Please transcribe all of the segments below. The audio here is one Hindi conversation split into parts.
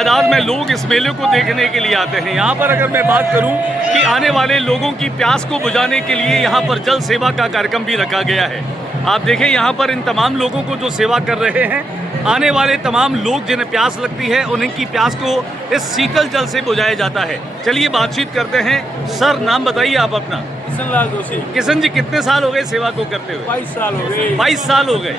तादाद में लोग इस मेले को देखने के लिए आते हैं। यहाँ पर अगर मैं बात करूँ कि आने वाले लोगों की प्यास को बुझाने के लिए यहाँ पर जल सेवा का कार्यक्रम भी रखा गया है। आप देखें यहाँ पर इन तमाम लोगों को जो सेवा कर रहे हैं, आने वाले तमाम लोग जिन्हें प्यास लगती है उनकी प्यास को इस शीतल जल से बुझाया जाता है। चलिए बातचीत करते हैं। सर, नाम बताइए आप अपना। किशन लाल जोशी। किशन जी, कितने साल हो गए सेवा को करते हुए? 22 साल हो गए। 22 साल हो गए।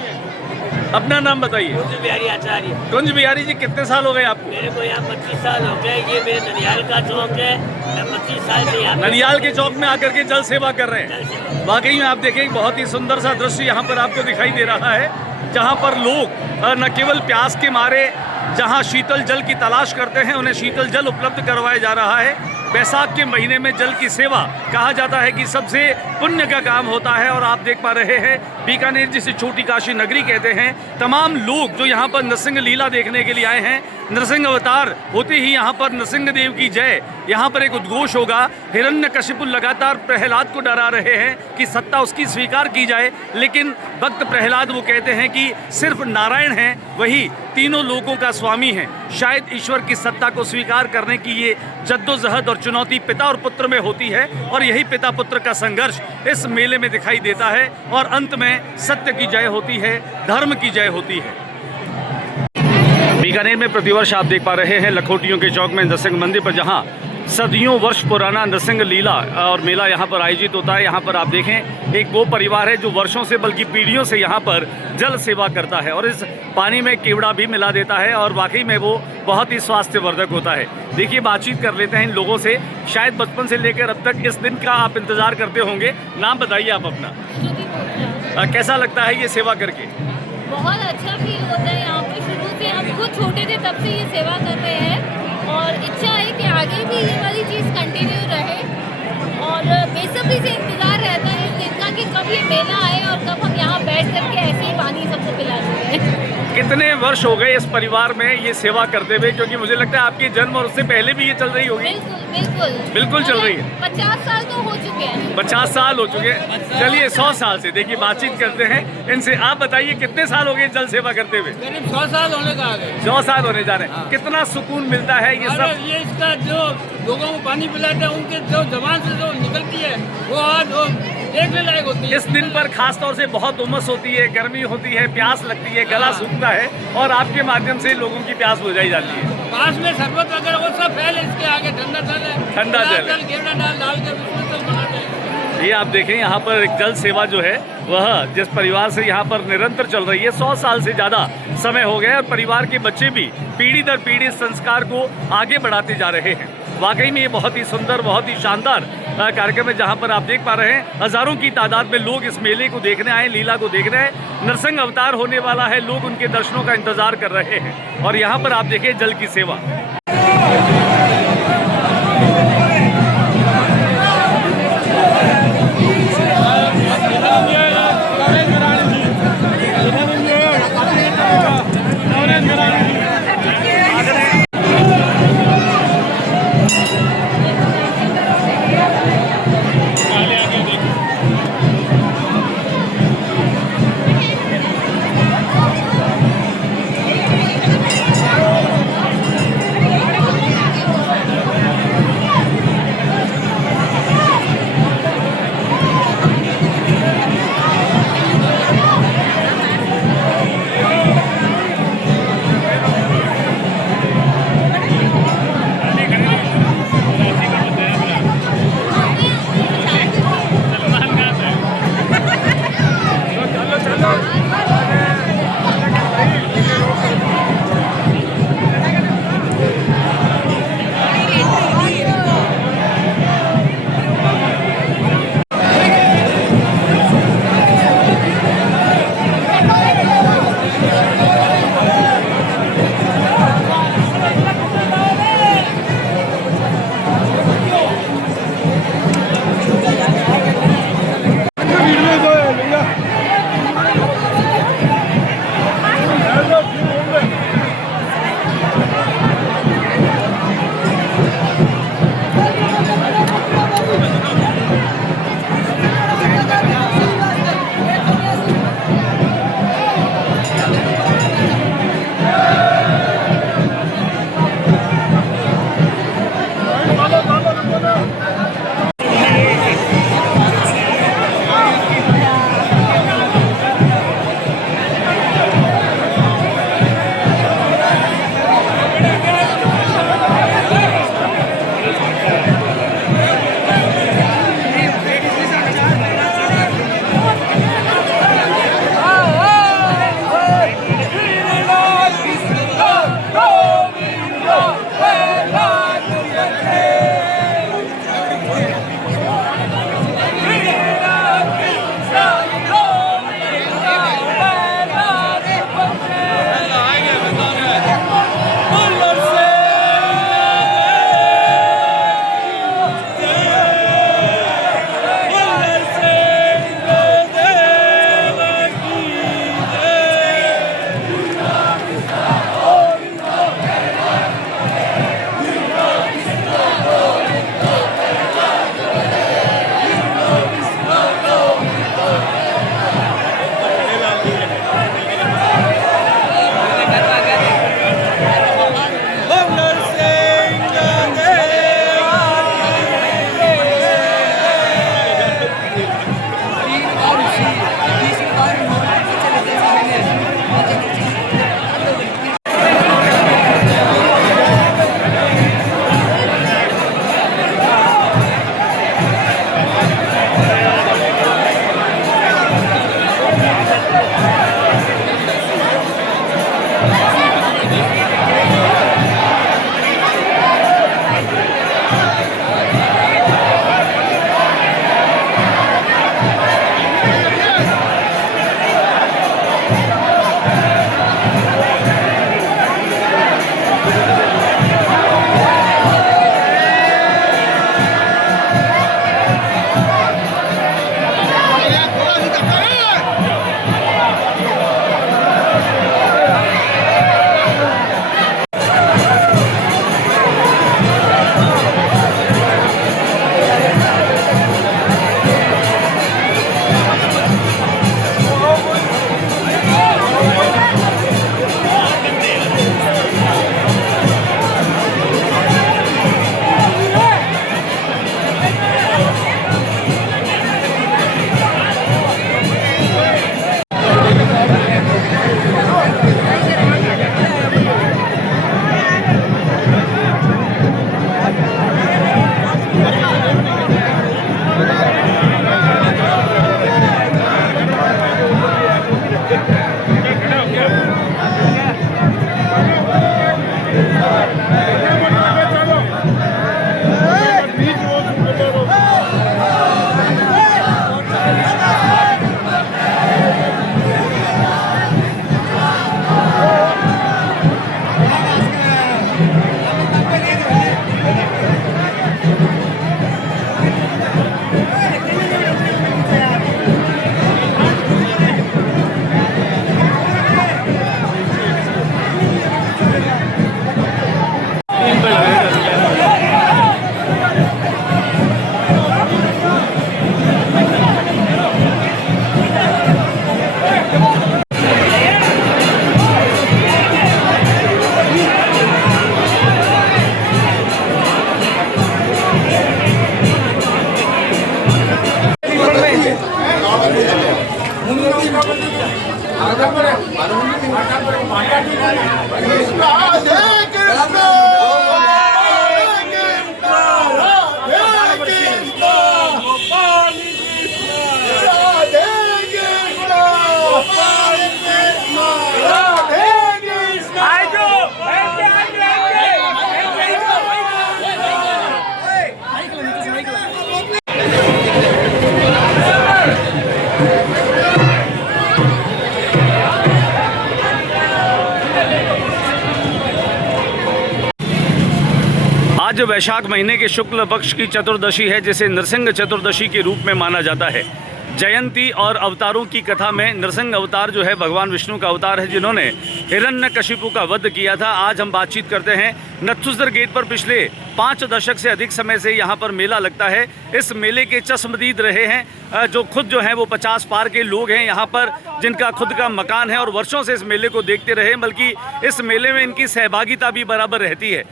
अपना नाम बताइए। कुंज बिहारी आचार्य। कुंज बिहारी जी, कितने साल हो गए आपको? मेरे को यहाँ 25 साल हो गए। ये मेरे ननियाल का चौक है। मैं 25 साल से यहाँ ननियाल के चौक में आकर के जल सेवा कर रहे हैं। वाकई में आप देखें, बहुत ही सुंदर सा दृश्य यहाँ पर आपको दिखाई दे रहा है, जहाँ पर लोग न केवल प्यास के मारे जहाँ शीतल जल की तलाश करते हैं, उन्हें शीतल जल उपलब्ध करवाया जा रहा है। बैसाख के महीने में जल की सेवा कहा जाता है कि सबसे पुण्य का काम होता है। और आप देख पा रहे हैं, बीकानेर जिसे छोटी काशी नगरी कहते हैं, तमाम लोग जो यहाँ पर नरसिंह लीला देखने के लिए आए हैं, नरसिंह अवतार होते ही यहाँ पर नरसिंह देव की जय, यहाँ पर एक उद्घोष होगा। हिरण्यकशिपु लगातार प्रहलाद को डरा रहे हैं कि सत्ता उसकी स्वीकार की जाए, लेकिन भक्त प्रहलाद वो कहते हैं कि सिर्फ नारायण हैं, वही तीनों लोगों का स्वामी है। शायद ईश्वर की सत्ता को स्वीकार करने की ये जद्दोजहद और चुनौती पिता और पुत्र में होती है, और यही पिता पुत्र का संघर्ष इस मेले में दिखाई देता है। और अंत में सत्य की जय होती है, धर्म की जय होती है। बीकानेर में प्रतिवर्ष आप देख पा रहे हैं लखोटियों के चौक में नरसिंह मंदिर पर, जहां सदियों वर्ष पुराना नरसिंह लीला और मेला यहाँ पर आयोजित होता है। यहाँ पर आप देखें, एक वो परिवार है जो वर्षों से बल्कि पीढ़ियों से यहाँ पर जल सेवा करता है और इस पानी में केवड़ा भी मिला देता है, और वाकई में वो बहुत ही स्वास्थ्यवर्धक होता है। देखिए, बातचीत कर लेते हैं इन लोगों से। शायद बचपन से लेकर अब तक इस दिन का आप इंतज़ार करते होंगे। नाम बताइए आप अपना। कैसा लगता है ये सेवा करके? बहुत अच्छा फील होता है। यहाँ पे शुरू से हम खुद छोटे थे तब से ये सेवा कर रहे हैं, और इच्छा है कि आगे भी ये वाली चीज़ कंटिन्यू रहे, और बेसब्री से इंतज़ार रहता है इस दिन का कि कब ये मेला आए और कब हम यहाँ बैठ करके ऐसे ही पानी सबको पिला सकें। कितने वर्ष हो गए इस परिवार में ये सेवा करते हुए? क्योंकि मुझे लगता है आपके जन्म और उससे पहले भी ये चल रही होगी। बिल्कुल चल रही है। 50 साल तो हो चुके हैं। 50 साल हो चुके हैं। चलिए 100 साल से देखिए बातचीत करते हैं इनसे। आप बताइए, कितने साल हो गए जल सेवा करते हुए? करीब 100 साल होने का आ गए। 100 साल होने जा रहे हैं। कितना सुकून मिलता है ये सब? ये इसका जो लोगों को पानी पिलाते हैं, उनके जो जबान से जो निकलती है वो आज देखने लायक होती है। इस दिन पर खास तौर से बहुत उमस होती है, गर्मी होती है, प्यास लगती है, गला सूखता है, और आपके माध्यम से लोगों की प्यास बुझाई जाती है। पास में शरबत वगैरह वो सब है, इसके आगे ठंडा जल है। ठंडा जल है। घेवड़ा डाल के उसमें जल बनाते हैं। ये आप देखें, यहाँ पर एक जल सेवा जो है वह जिस परिवार से यहाँ पर निरंतर चल रही है, 100 साल से ज़्यादा समय हो गया, और परिवार के बच्चे भी पीढ़ी दर पीढ़ी इस संस्कार को आगे बढ़ाते जा रहे हैं। वाकई में ये बहुत ही सुंदर, बहुत ही शानदार कार्यक्रम है, जहाँ पर आप देख पा रहे हैं हज़ारों की तादाद में लोग इस मेले को देखने आए, लीला को देखने आए। नरसिंह अवतार होने वाला है, लोग उनके दर्शनों का इंतज़ार कर रहे हैं। और यहाँ पर आप देखें जल की सेवा। आज वैशाख महीने के शुक्ल पक्ष की चतुर्दशी है, जिसे नृसिंह चतुर्दशी के रूप में माना जाता है। जयंती और अवतारों की कथा में नृसिंह अवतार जो है भगवान विष्णु का अवतार है, जिन्होंने हिरण्यकशिपु का वध किया था। आज हम बातचीत करते हैं नत्थुसर गेट पर। पिछले 5 दशक से अधिक समय से यहाँ पर मेला लगता है। इस मेले के चश्मदीद रहे हैं जो खुद जो हैं वो 50 पार के लोग हैं यहाँ पर, जिनका खुद का मकान है और वर्षों से इस मेले को देखते रहे, बल्कि इस मेले में इनकी सहभागिता भी बराबर रहती है।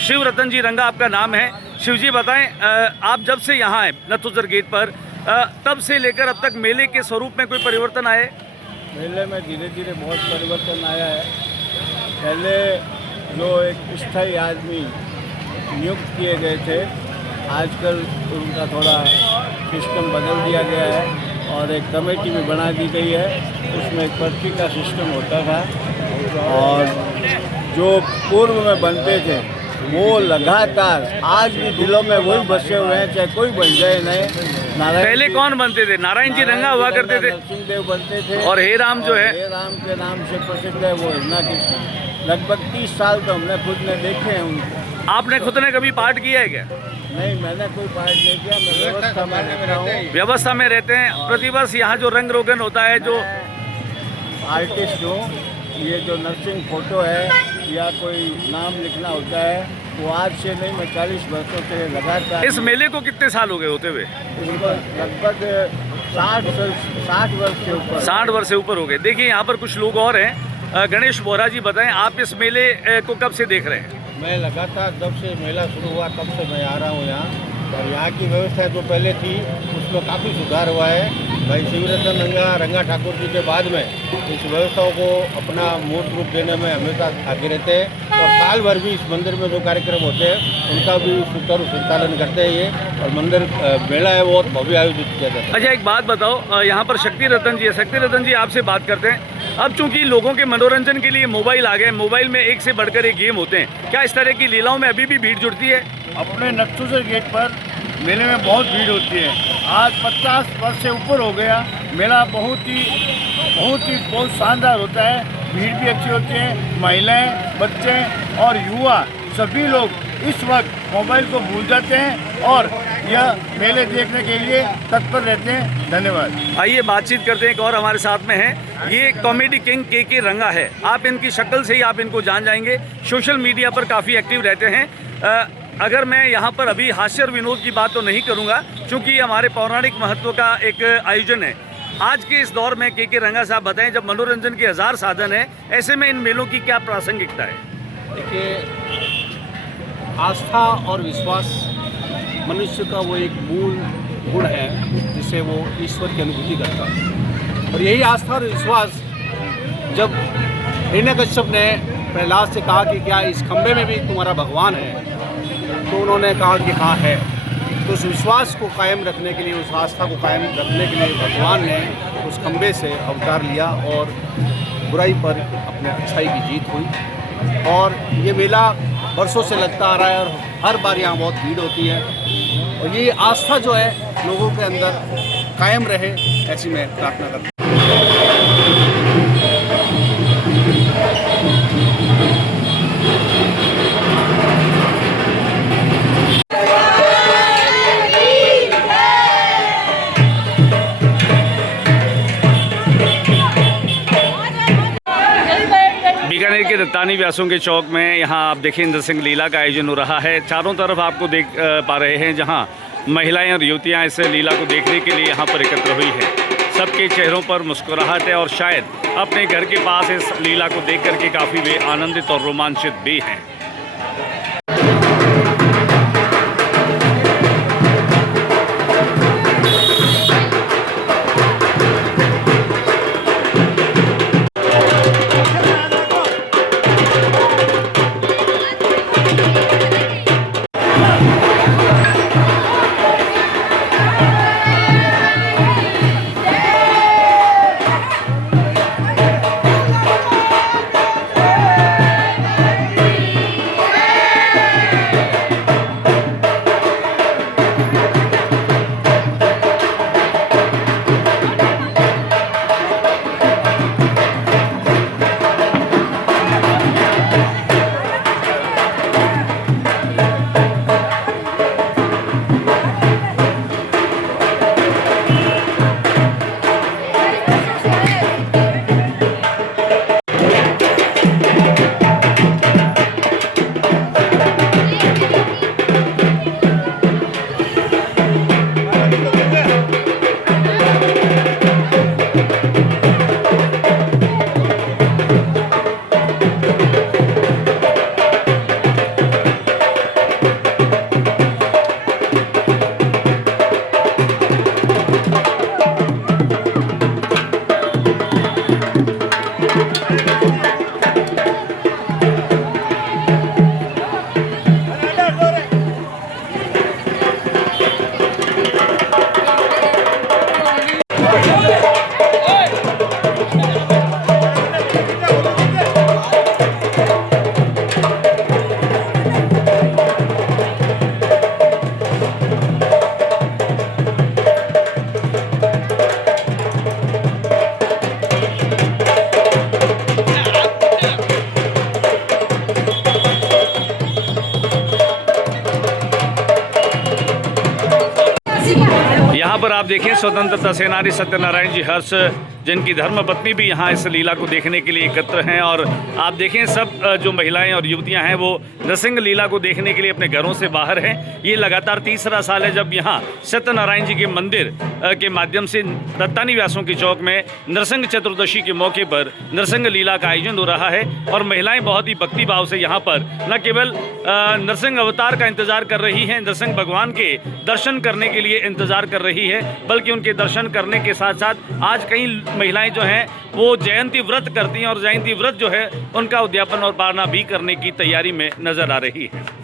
शिव रतन जी रंगा आपका नाम है। शिव जी बताएं, आप जब से यहाँ आए नत्थुसर गेट पर, तब से लेकर अब तक मेले के स्वरूप में कोई परिवर्तन आए? मेले में धीरे धीरे बहुत परिवर्तन आया है। पहले जो एक स्थायी आदमी नियुक्त किए गए थे, आजकल उनका थोड़ा सिस्टम बदल दिया गया है और एक कमेटी भी बना दी गई है। उसमें एक पर्ची का सिस्टम होता था और जो पूर्व में बनते थे वो लगातार आज भी दिलों में वही बसे हुए हैं, चाहे कोई बन जाए नहीं। पहले कौन बनते थे? नारायण जी रंगा हुआ करते थे, नरसिंह देव बनते थे और हे राम जो है, हे राम के नाम से प्रसिद्ध है वो हिरना कृष्ण। लगभग 30 साल तो हमने खुद ने देखे हैं उनको। आपने खुद ने कभी पाठ किया है क्या? नहीं, मैंने कोई पाठ नहीं किया। मैं व्यवस्था में रहता हूँ। व्यवस्था में रहते हैं। प्रतिवर्ष यहाँ जो रंग रोगन होता है, जो आर्टिस्ट हूँ, ये जो नर्सिंग फोटो है या कोई नाम लिखना होता है वो आज से नहीं, मैं 40 वर्षों से लगातार। इस मेले को कितने साल हो गए होते हुए? इसको लगभग 60 वर्ष से ऊपर। 60 वर्ष से ऊपर हो गए। देखिए यहाँ पर कुछ लोग और हैं। गणेश बोरा जी बताएं, आप इस मेले को कब से देख रहे हैं? मैं लगातार जब से मेला शुरू हुआ तब से मैं आ रहा हूँ यहाँ, और यहाँ की व्यवस्था जो पहले थी उसमें काफ़ी सुधार हुआ है। भाई शिव रतन रंगा ठाकुर जी के बाद में इस व्यवस्थाओं को अपना मूर्त रूप देने में हमेशा आगे रहते हैं और साल भर भी इस मंदिर में जो कार्यक्रम होते हैं उनका भी सुचारू संचालन करते हैं ये। और मंदिर मेला है वो भव्य आयोजित किया जाता है। अच्छा, एक बात बताओ, यहाँ पर शक्ति रतन जी है। शक्ति रतन जी, आपसे बात करते हैं। अब चूंकि लोगों के मनोरंजन के लिए मोबाइल आ गए, मोबाइल में एक से बढ़कर एक गेम होते हैं, क्या इस तरह की लीलाओं में अभी भी भीड़ जुड़ती है? अपने नत्थुसर गेट पर मेले में बहुत भीड़ होती है। आज 50 वर्ष से ऊपर हो गया। मेला बहुत शानदार होता है। भीड़ भी अच्छी होती है। महिलाएं, बच्चे और युवा सभी लोग इस वक्त मोबाइल को भूल जाते हैं और यह मेले देखने के लिए तत्पर रहते हैं। धन्यवाद। आइए बातचीत करते हैं। एक और हमारे साथ में है, ये कॉमेडी किंग के रंगा है। आप इनकी शक्ल से ही आप इनको जान जाएंगे। सोशल मीडिया पर काफ़ी एक्टिव रहते हैं। अगर मैं यहाँ पर अभी हास्य और विनोद की बात तो नहीं करूँगा, क्योंकि हमारे पौराणिक महत्व का एक आयोजन है। आज के इस दौर में के रंगा साहब बताएं, जब मनोरंजन के 1000 साधन हैं, ऐसे में इन मेलों की क्या प्रासंगिकता है? देखिए, आस्था और विश्वास मनुष्य का वो एक मूल गुण है जिससे वो ईश्वर की अनुभूति करता है। और यही आस्था और विश्वास जब हिरण्यकश्यप ने प्रहलाद से कहा कि क्या इस खंबे में भी तुम्हारा भगवान है, तो उन्होंने कहा कि हाँ है। तो उस विश्वास को कायम रखने के लिए, उस आस्था को कायम रखने के लिए भगवान ने उस खंबे से अवतार लिया और बुराई पर अपने अच्छाई की जीत हुई। और ये मेला वर्षों से लगता आ रहा है और हर बार यहाँ बहुत भीड़ होती है। और ये आस्था जो है लोगों के अंदर कायम रहे, ऐसी मैं प्रार्थना करता हूँ। बीकानेर के रत्तानी व्यासों के चौक में यहाँ आप देखें नृसिंह लीला का आयोजन हो रहा है। चारों तरफ आपको देख पा रहे हैं, जहाँ महिलाएं और युवतियाँ इस लीला को देखने के लिए यहाँ पर एकत्र हुई हैं। सबके चेहरों पर मुस्कुराहट है और शायद अपने घर के पास इस लीला को देख करके काफ़ी वे आनंदित और रोमांचित भी हैं। यहाँ पर आप देखें स्वतंत्रता सेनानी सत्यनारायण जी हर्ष, जिनकी धर्मपत्नी भी यहाँ इस लीला को देखने के लिए एकत्र हैं। और आप देखें सब जो महिलाएं और युवतियां हैं वो नृसिंह लीला को देखने के लिए अपने घरों से बाहर हैं। ये लगातार तीसरा साल है जब यहाँ सत्यनारायण जी के मंदिर के माध्यम से दत्तानी व्यासों की चौक में नृसिंह चतुर्दशी के मौके पर नृसिंह लीला का आयोजन हो रहा है। और महिलाएं बहुत ही भक्ति भाव से यहाँ पर न केवल नृसिंह अवतार का इंतजार कर रही हैं, नृसिंह भगवान के दर्शन करने के लिए इंतजार कर रही है, बल्कि उनके दर्शन करने के साथ साथ आज कई महिलाएं जो हैं वो जयंती व्रत करती हैं और जयंती व्रत जो है उनका उद्यापन और पालना भी करने की तैयारी में नजर आ रही है।